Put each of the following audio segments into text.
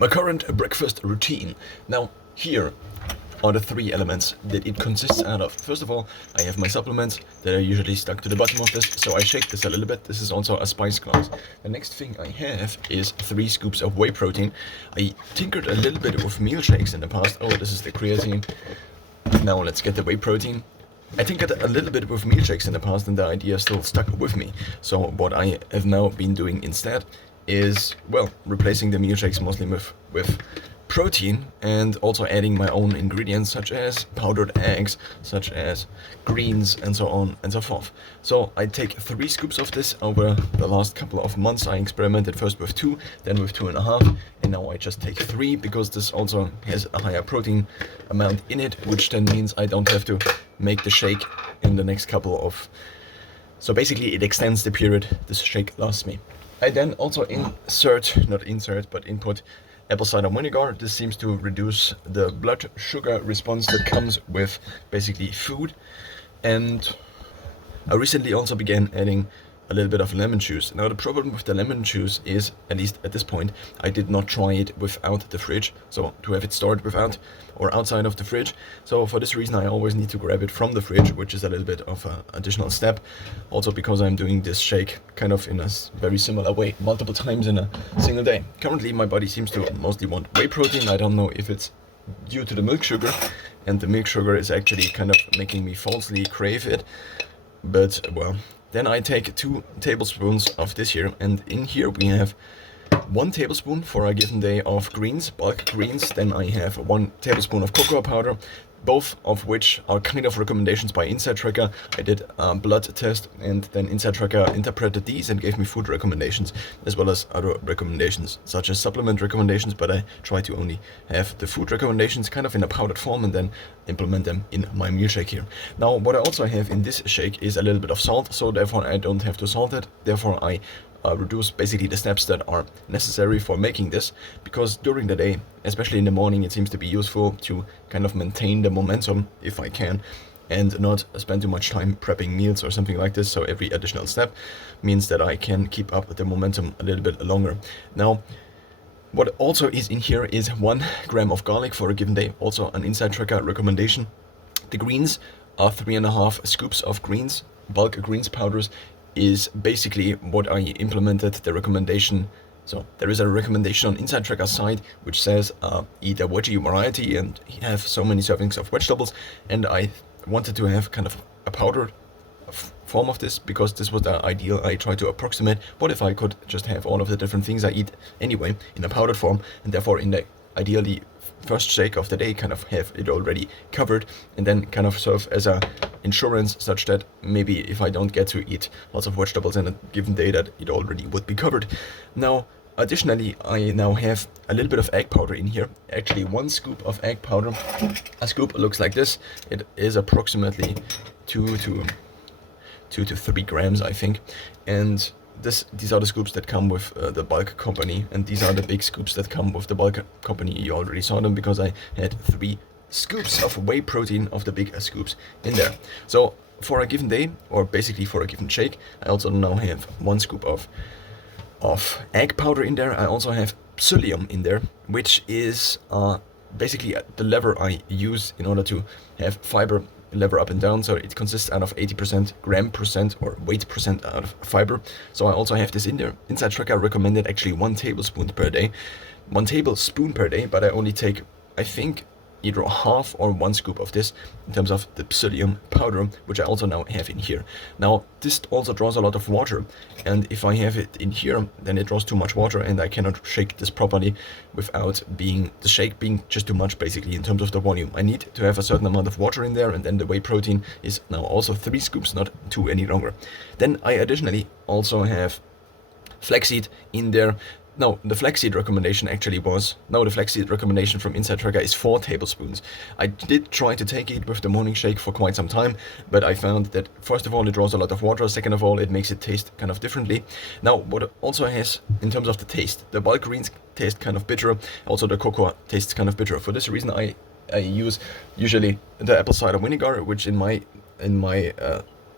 My current breakfast routine. Now, here are the three elements that it consists out of. First of all, I have my supplements that are usually stuck to the bottom of this, so I shake this a little bit. This is also a spice glass. The next thing I have is 3 scoops of whey protein. I tinkered a little bit with meal shakes in the past. Oh, this is the creatine. Now let's get the whey protein. I tinkered a little bit with meal shakes in the past and the idea still stuck with me. So what I have now been doing instead is, well, replacing the meal shakes mostly with protein and also adding my own ingredients such as powdered eggs, such as greens and so on and so forth. So I take 3 scoops of this over the last couple of months. I experimented first with 2, then with 2.5, and now I just take 3 because this also has a higher protein amount in it, which then means I don't have to make the shake in the next couple of... So basically it extends the period this shake lasts me. I then also input apple cider vinegar. This seems to reduce the blood sugar response that comes with basically food. And I recently also began adding a little bit of lemon juice. Now the problem with the lemon juice is, at least at this point, I did not try it without the fridge, so to have it stored without or outside of the fridge. So for this reason I always need to grab it from the fridge, which is a little bit of an additional step. Also because I'm doing this shake kind of in a very similar way multiple times in a single day. Currently my body seems to mostly want whey protein. I don't know if it's due to the milk sugar, and the milk sugar is actually kind of making me falsely crave it, but well. Then I take 2 tablespoons of this here, and in here we have 1 tablespoon for a given day of greens, bulk greens. Then I have 1 tablespoon of cocoa powder, both of which are kind of recommendations by Inside Tracker. I did a blood test, and then Inside Tracker interpreted these and gave me food recommendations, as well as other recommendations, such as supplement recommendations, but I try to only have the food recommendations kind of in a powdered form and then implement them in my meal shake here. Now, what I also have in this shake is a little bit of salt, so therefore I don't have to salt it. Therefore I reduce basically the steps that are necessary for making this, because during the day, especially in the morning, it seems to be useful to kind of maintain the momentum if I can, and not spend too much time prepping meals or something like this. So every additional step means that I can keep up the momentum a little bit longer. Now, what also is in here is 1 gram of garlic for a given day, also an Inside Tracker recommendation. The greens are 3.5 scoops of greens, bulk greens powders, is basically what I implemented the recommendation. So there is a recommendation on Inside Tracker side which says eat a veggie variety and have so many servings of vegetables, and I wanted to have kind of a powdered form of this because this was the ideal. I tried to approximate what if I could just have all of the different things I eat anyway in a powdered form, and therefore in the ideally first shake of the day kind of have it already covered, and then kind of serve as a insurance such that maybe if I don't get to eat lots of vegetables in a given day that it already would be covered. Now additionally I now have a little bit of egg powder in here, actually 1 scoop of egg powder. A scoop looks like this. It is approximately 2 to 3 grams I think, and these are the scoops that come with the bulk company, and these are the big scoops that come with the bulk company. You already saw them because I had 3 scoops of whey protein of the big scoops in there. So for a given day, or basically for a given shake, I also now have 1 scoop of egg powder in there. I also have psyllium in there, which is basically the lever I use in order to have fiber lever up and down. So it consists out of 80% gram percent or weight percent out of fiber. So I also have this in there. Inside Tracker recommended actually 1 tablespoon per day, but I only take, I think, either half or 1 scoop of this in terms of the psyllium powder, which I also now have in here. Now this also draws a lot of water, and if I have it in here then it draws too much water and I cannot shake this properly without the shake being just too much basically in terms of the volume. I need to have a certain amount of water in there, and then the whey protein is now also 3 scoops, not 2 any longer. Then I additionally also have flaxseed in there. No, the flaxseed recommendation from Inside Tracker is 4 tablespoons. I did try to take it with the morning shake for quite some time, but I found that first of all it draws a lot of water, second of all it makes it taste kind of differently. Now what it also has in terms of the taste, the bulk greens taste kind of bitter, also the cocoa tastes kind of bitter. For this reason I use usually the apple cider vinegar, which in my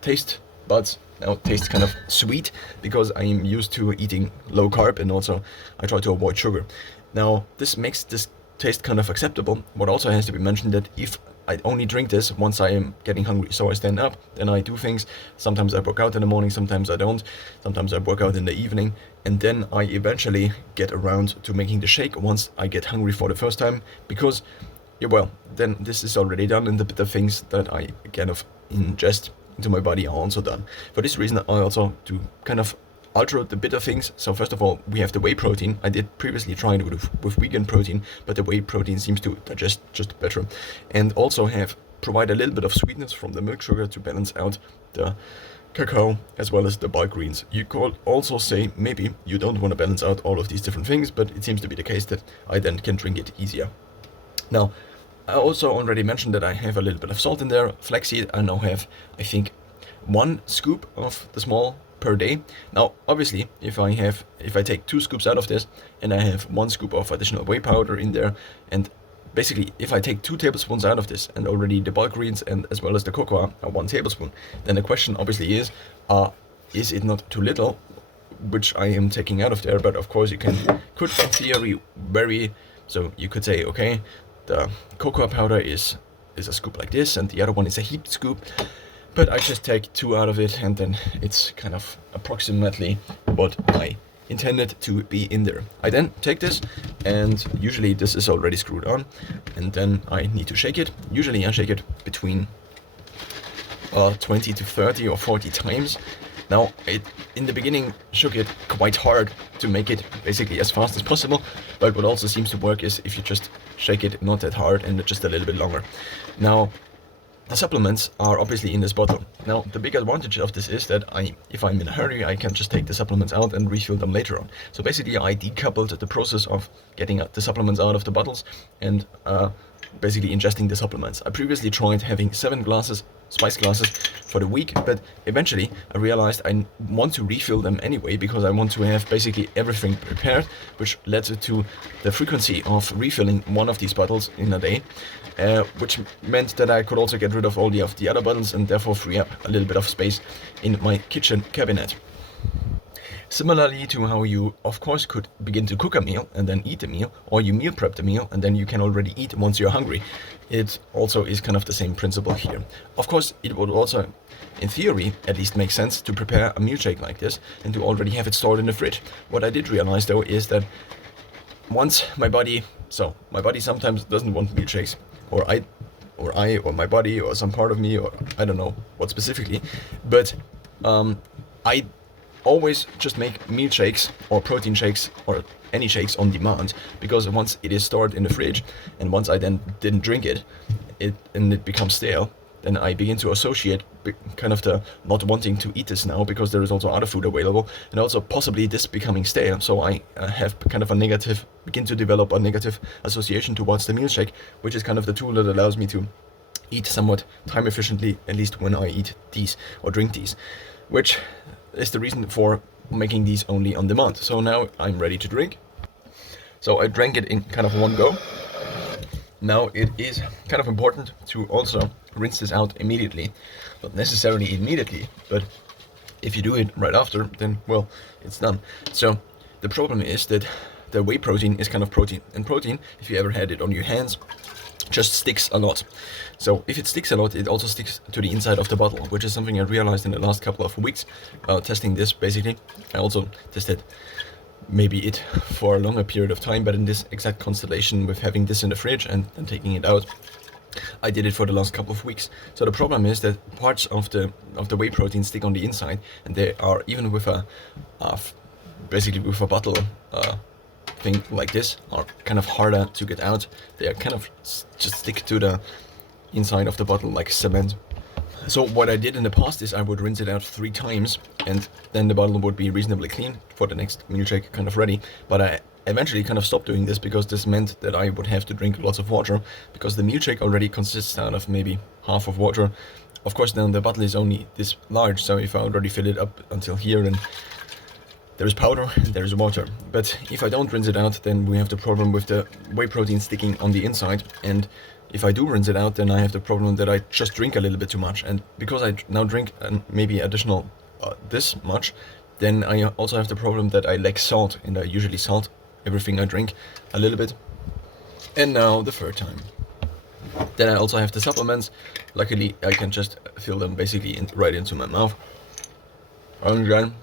taste buds now tastes kind of sweet because I'm used to eating low carb, and also I try to avoid sugar. Now, this makes this taste kind of acceptable. What also has to be mentioned that if I only drink this once I am getting hungry, so I stand up, then I do things. Sometimes I work out in the morning, sometimes I don't. Sometimes I work out in the evening, and then I eventually get around to making the shake once I get hungry for the first time, because, yeah, well, then this is already done, and the things that I kind of ingest into my body are also done. For this reason, I also do kind of alter the bitter things. So first of all, we have the whey protein. I did previously try it with vegan protein, but the whey protein seems to digest just better, and also provide a little bit of sweetness from the milk sugar to balance out the cacao as well as the bulk greens. You could also say maybe you don't want to balance out all of these different things, but it seems to be the case that I then can drink it easier. Now, I also already mentioned that I have a little bit of salt in there. Flaxseed, I now have, I think, 1 scoop of the small per day. Now, obviously, if I take 2 scoops out of this and I have 1 scoop of additional whey powder in there, and basically if I take 2 tablespoons out of this and already the bulk greens and as well as the cocoa are 1 tablespoon, then the question obviously is it not too little, which I am taking out of there? But of course you could in theory so you could say, okay, the cocoa powder is a scoop like this and the other one is a heaped scoop, but I just take 2 out of it, and then it's kind of approximately what I intended to be in there. I then take this, and usually this is already screwed on, and then I need to shake it. Usually I shake it between 20 to 30 or 40 times. Now, in the beginning shook it quite hard to make it basically as fast as possible, but what also seems to work is if you just shake it not that hard and just a little bit longer. Now, the supplements are obviously in this bottle. Now, the big advantage of this is that if I'm in a hurry, I can just take the supplements out and refill them later on. So basically, I decoupled the process of getting the supplements out of the bottles and basically ingesting the supplements. I previously tried having 7 spice glasses for the week, but eventually I realized I want to refill them anyway because I want to have basically everything prepared, which led to the frequency of refilling one of these bottles in a day, which meant that I could also get rid of all the other bottles and therefore free up a little bit of space in my kitchen cabinet. Similarly to how you, of course, could begin to cook a meal and then eat a meal, or you meal prep the meal and then you can already eat once you're hungry. It also is kind of the same principle here. Of course, it would also, in theory, at least make sense to prepare a meal shake like this and to already have it stored in the fridge. What I did realize, though, is that once my body sometimes doesn't want milkshakes, or my body, or some part of me, or I don't know what specifically, but I always just make milkshakes or protein shakes or any shakes on demand, because once it is stored in the fridge and once I then didn't drink it becomes stale, then I begin to associate kind of the not wanting to eat this now because there is also other food available, and also possibly this becoming stale. So I have kind of begin to develop a negative association towards the milkshake, which is kind of the tool that allows me to eat somewhat time efficiently, at least when I eat these or drink these, which is the reason for making these only on demand. So now I'm ready to drink. So I drank it in kind of one go. Now it is kind of important to also rinse this out immediately. Not necessarily immediately, but if you do it right after, then well, it's done. So the problem is that the whey protein is kind of protein, and protein, if you ever had it on your hands, just sticks a lot. So if it sticks a lot, it also sticks to the inside of the bottle, which is something I realized in the last couple of weeks testing this. Basically, I also tested maybe it for a longer period of time, but in this exact constellation with having this in the fridge and then taking it out, I did it for the last couple of weeks. So the problem is that parts of the whey protein stick on the inside, and they are, even with basically with a bottle thing like this, are kind of harder to get out. They are kind of just stick to the inside of the bottle like cement. So what I did in the past is I would rinse it out 3 times, and then the bottle would be reasonably clean for the next milkshake, kind of ready. But I eventually kind of stopped doing this because this meant that I would have to drink lots of water, because the milkshake already consists out of maybe half of water. Of course, then the bottle is only this large, so if I already fill it up until here, then there is powder and there is water. But if I don't rinse it out, then we have the problem with the whey protein sticking on the inside. And if I do rinse it out, then I have the problem that I just drink a little bit too much. And because I now drink maybe additional this much, then I also have the problem that I lack salt, and I usually salt everything I drink a little bit. And now the third time. Then I also have the supplements. Luckily, I can just fill them basically right into my mouth. And then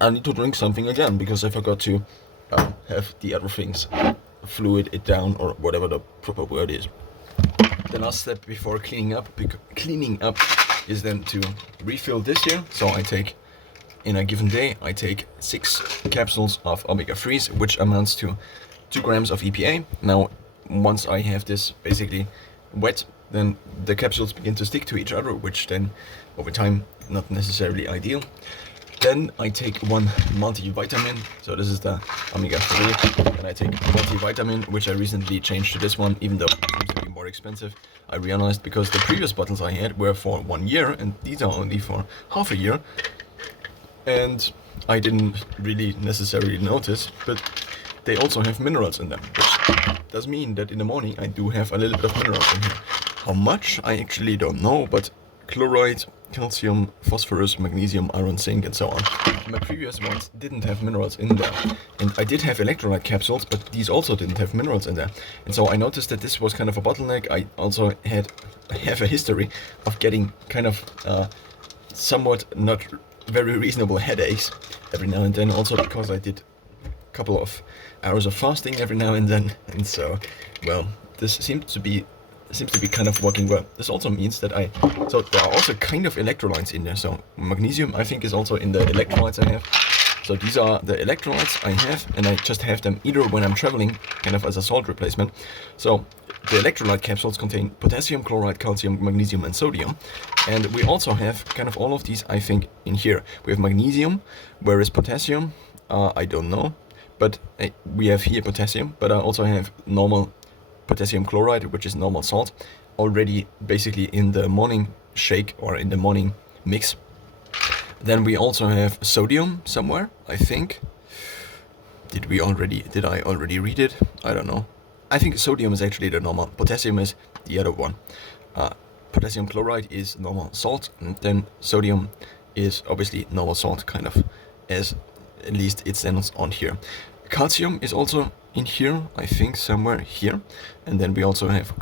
I need to drink something again because I forgot to have the other things fluid it down, or whatever the proper word is. The last step before cleaning up is then to refill this here. So I take, in a given day, I take 6 capsules of omega-3s, which amounts to 2 grams of EPA. Now, once I have this basically wet, then the capsules begin to stick to each other, which then over time not necessarily ideal. Then I take 1 multivitamin, so this is the omega-3, and I take multivitamin, which I recently changed to this one, even though it seems to be more expensive. I realized because the previous bottles I had were for 1 year, and these are only for half a year, and I didn't really necessarily notice, but they also have minerals in them, which does mean that in the morning I do have a little bit of minerals in here. How much, I actually don't know, but chloride, calcium, phosphorus, magnesium, iron, zinc, and so on. My previous ones didn't have minerals in there. And I did have electrolyte capsules, but these also didn't have minerals in there. And so I noticed that this was kind of a bottleneck. I also have a history of getting kind of somewhat not very reasonable headaches every now and then, also because I did a couple of hours of fasting every now and then. And so, well, this seems to be kind of working well. This also means that so there are also kind of electrolytes in there. So magnesium, I think, is also in the electrolytes I have. So these are the electrolytes I have, and I just have them either when I'm traveling, kind of as a salt replacement. So the electrolyte capsules contain potassium, chloride, calcium, magnesium, and sodium. And we also have kind of all of these, I think, in here. We have magnesium, whereas potassium, I don't know. But we have here potassium, but I also have normal potassium chloride, which is normal salt, already basically in the morning shake or in the morning mix. Then we also have sodium somewhere, I think. Did I already read it? I don't know. I think sodium is actually the normal. Potassium is the other one. Potassium chloride is normal salt, and then sodium is obviously normal salt, kind of, as at least it stands on here. Calcium is also in here, I think somewhere here, and then we also have